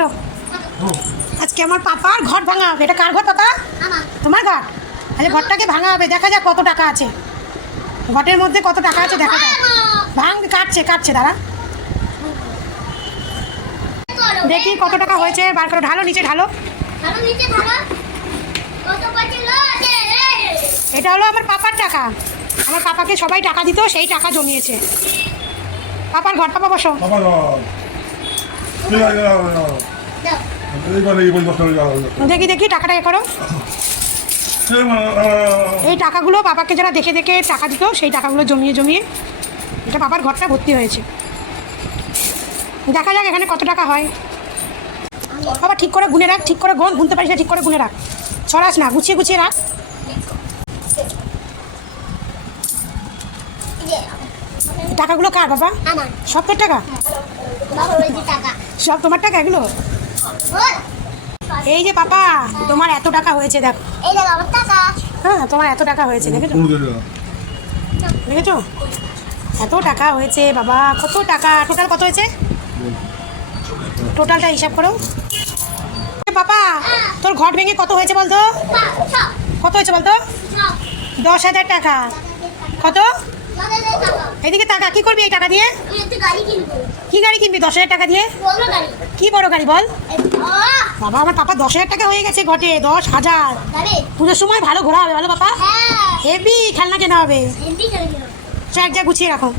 হাঁটো। আজকে আমার পাপার ঘর ভাঙা হবে। এটা কার ঘর পাপা? তোমার ঘর। তাহলে ঘরটাকে ভাঙা হবে, দেখা যাক কত টাকা আছে ঘটের মধ্যে, কত টাকা আছে দেখা যাক। কাটছে কাটছে, দাঁড়া দেখি কত টাকা হয়েছে, বার করো। ঢালো, নিচে ঢালো। এটা হলো আমার পাপার টাকা। আমার পাপাকে সবাই টাকা দিত, সেই টাকা জমিয়েছে। পাপার ঘর, পাপা বসো। দেখি দেখি টাকাটা এ করো। এই টাকাগুলো বাবাকে যারা দেখে দেখে টাকা দিত, সেই টাকাগুলো জমিয়ে জমিয়ে এটা বাবার ঘরটা ভর্তি হয়েছে। দেখা যাক এখানে কত টাকা হয়। বাবা ঠিক করে গুনে রাখ, ঠিক করে গুনতে পারিস না, ঠিক করে গুনে রাখ, ছড়াস না, গুছিয়ে গুছিয়ে রাখ। টাকাগুলো কার বাবা? সব তোর টাকা? সব তোমার টাকা এগুলো? এই যে পাপা, তোমার এত টাকা হয়েছে, দেখো। হ্যাঁ, তোমার এত টাকা হয়েছে, দেখেছো দেখেছো এত টাকা হয়েছে বাবা। কত টাকা টোটাল, কত হয়েছে টোটালটা হিসাব করো। পাপা তোর ঘট ভেঙে কত হয়েছে বলতো? কত হয়েছে বলতো? 10,000 টাকা। কত? এদিকে টাকা কি করবি এই টাকা দিয়ে? কি গাড়ি কিনবি 10,000 টাকা দিয়ে? কি বড় গাড়ি বল? বাবা আমার পাপা 10,000 টাকা হয়ে গেছে ঘটে। 10,000। পুজোর সময় ভালো ঘোরা হবে, ভালো পাপা। হেভি খেলনা কেনা হবে। এক জায়গায় গুছিয়ে রাখো।